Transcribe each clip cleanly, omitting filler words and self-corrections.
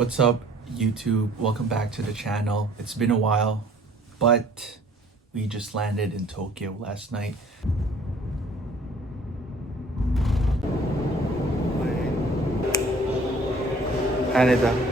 What's up, YouTube? Welcome back to the channel. It's been a while, but we just landed in Tokyo last night. Canada.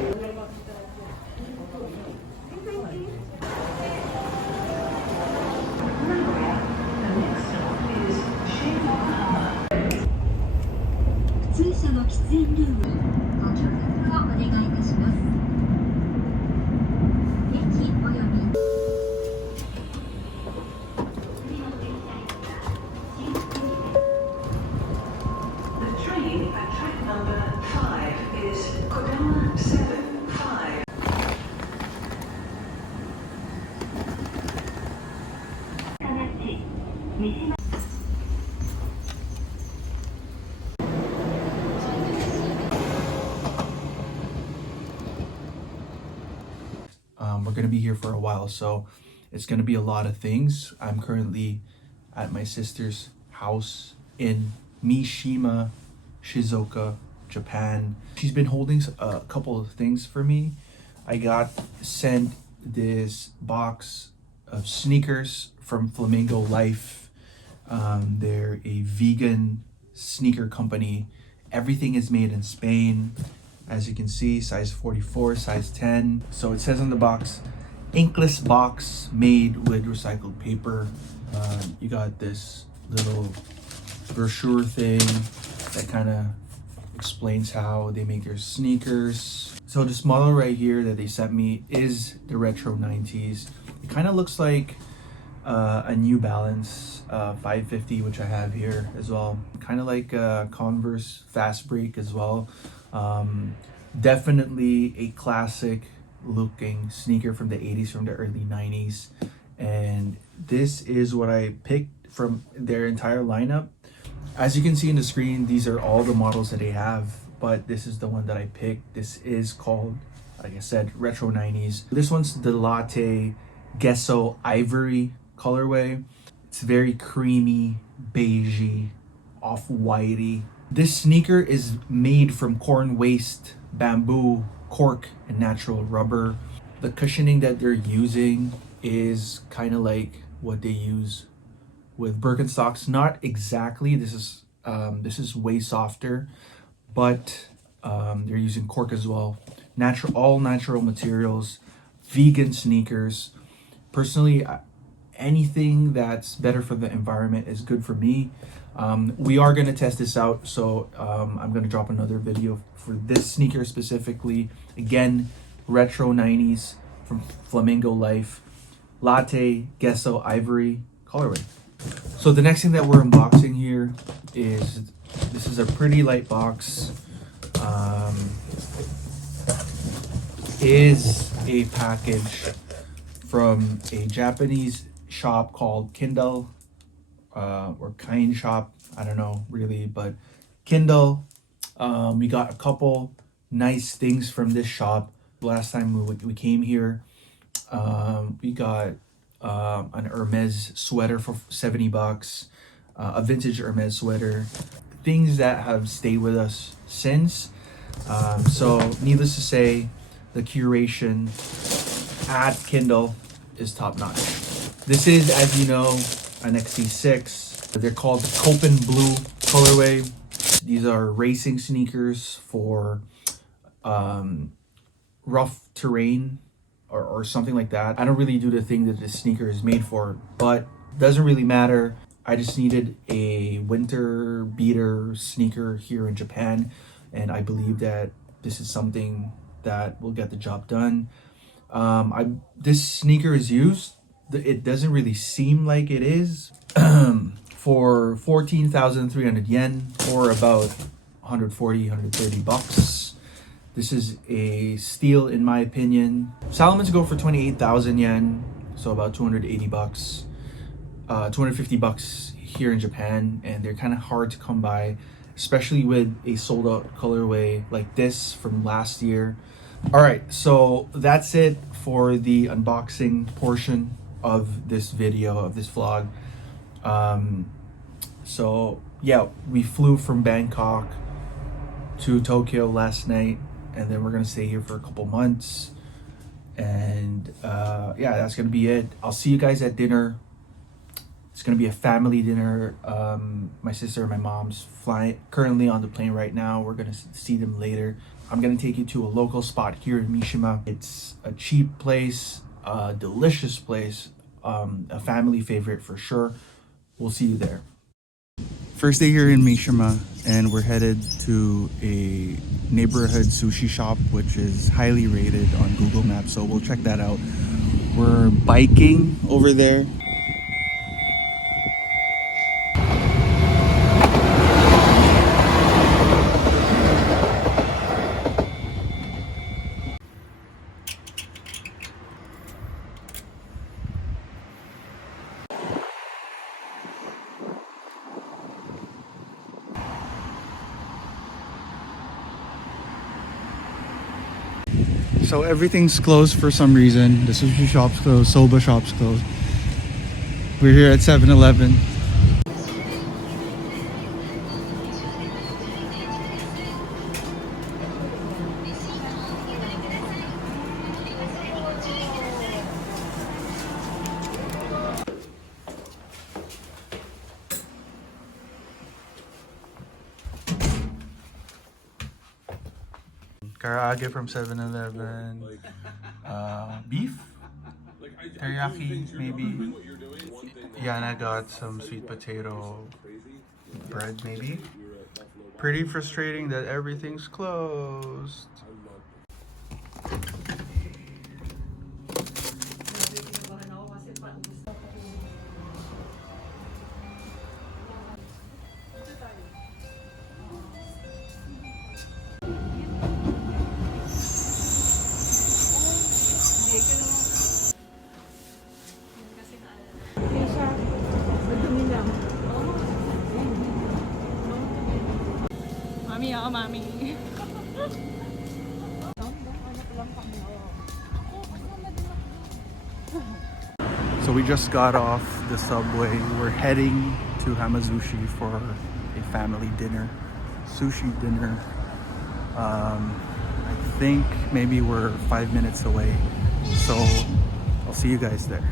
We're gonna be here for a while, so it's gonna be a lot of things. I'm currently at my sister's house in Mishima, Shizuoka, Japan. She's been holding a couple of things for me. I got sent this box of sneakers from Flamingo Life. They're a vegan sneaker company. Everything is made in Spain. As you can see, size 44, size 10. So it says on the box, inkless box made with recycled paper. You got this little brochure thing that kind of explains how they make their sneakers. So this model right here that they sent me is the retro 90s. It kind of looks like a New Balance 550, which I have here as well. Kind of like a Converse Fast Break as well. Definitely a classic looking sneaker from the 80s, from the early 90s. And this is what I picked from their entire lineup. As you can see in the screen, these are all the models that they have, but this is the one that I picked. This is called, like I said, retro 90s. This one's the Latte Gesso Ivory colorway. It's very creamy, beigey, off-whitey. This sneaker is made from corn waste, bamboo, cork, and natural rubber. The cushioning that they're using is kind of like what they use with Birkenstocks. Not exactly. This is way softer, but they're using cork as well. All natural materials, vegan sneakers. Personally, anything that's better for the environment is good for me. We are going to test this out, so I'm going to drop another video for this sneaker specifically. Again, retro 90s from Flamingo Life, Latte Gesso Ivory colorway. So the next thing that we're unboxing here is, this is a pretty light box. Is a package from a Japanese shop called Kindle. Or Kind Shop, I don't know really, but Kindle. We got a couple nice things from this shop. Last time we came here, we got an Hermes sweater for $70, a vintage Hermes sweater, things that have stayed with us since. So needless to say, the curation at Kindle is top notch. This is, as you know, an XT6. They're called Copen Blue colorway. These are racing sneakers for rough terrain or something like that. I don't really do the thing that this sneaker is made for, but doesn't really matter. I just needed a winter beater sneaker here in Japan, and I believe that this is something that will get the job done. This sneaker is used. It doesn't really seem like it is. For 14,300 yen, or about 140, 130 bucks. This is a steal in my opinion. Salomons go for 28,000 yen, so about 280 bucks. 250 bucks here in Japan, and they're kind of hard to come by, especially with a sold out colorway like this from last year. All right, so that's it for the unboxing portion of this video, of this vlog. So yeah, we flew from Bangkok to Tokyo last night. and then we're gonna stay here for a couple months. And yeah, that's gonna be it. I'll see you guys at dinner. It's gonna be a family dinner. My sister and my mom's flying currently on the plane right now. We're gonna see them later. I'm gonna take you to a local spot here in Mishima. It's a cheap place, a delicious place, a family favorite for sure. We'll see you there. First day here in Mishima, and we're headed to a neighborhood sushi shop, which is highly rated on Google Maps, so we'll check that out. We're biking over there. So everything's closed for some reason. The sushi shop's closed, soba shop's closed. We're here at 7-Eleven. Karaage from 7-Eleven. Beef? Teriyaki, maybe. Yana got some sweet potato bread, maybe. Pretty frustrating that everything's closed. Mami, ako, mami. So we just got off the subway. We're heading to Hamazushi for a family dinner, sushi dinner. I think maybe we're 5 minutes away. So I'll see you guys there.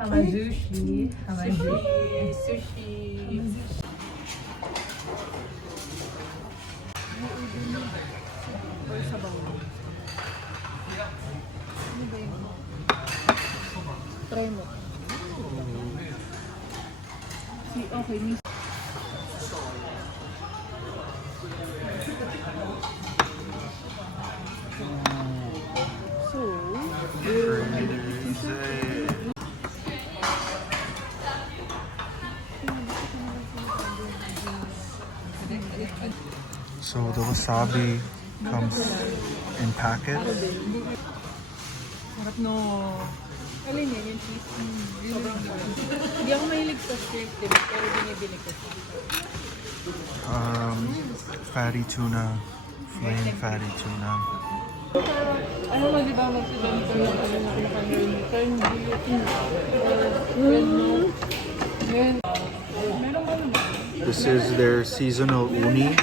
Hamazushi, Hamazushi, sushi. Try mo. Okay, So the wasabi comes in packets. sarap no. Alin yan, yung cheese. Sobrang sarap. Hindi ako mahilig sa shrimp din, pero binibili ko siya. Fatty tuna, flame fatty tuna. Ano mo, di ba magsilang ko yung ano na pinaka-turn meron ba naman? This is their seasonal uni.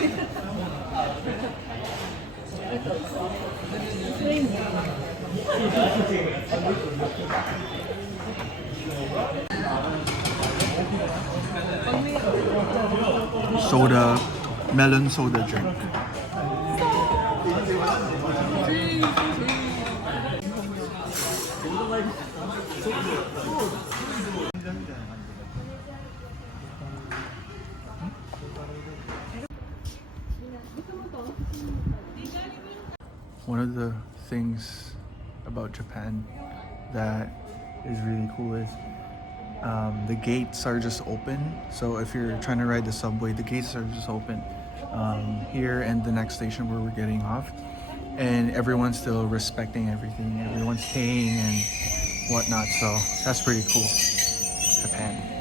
Soda, melon soda drink. One of the things about Japan that is really cool is the gates are just open. So if you're trying to ride the subway, the gates are just open here and the next station where we're getting off. And everyone's still respecting everything. Everyone's paying and whatnot. So that's pretty cool. Japan.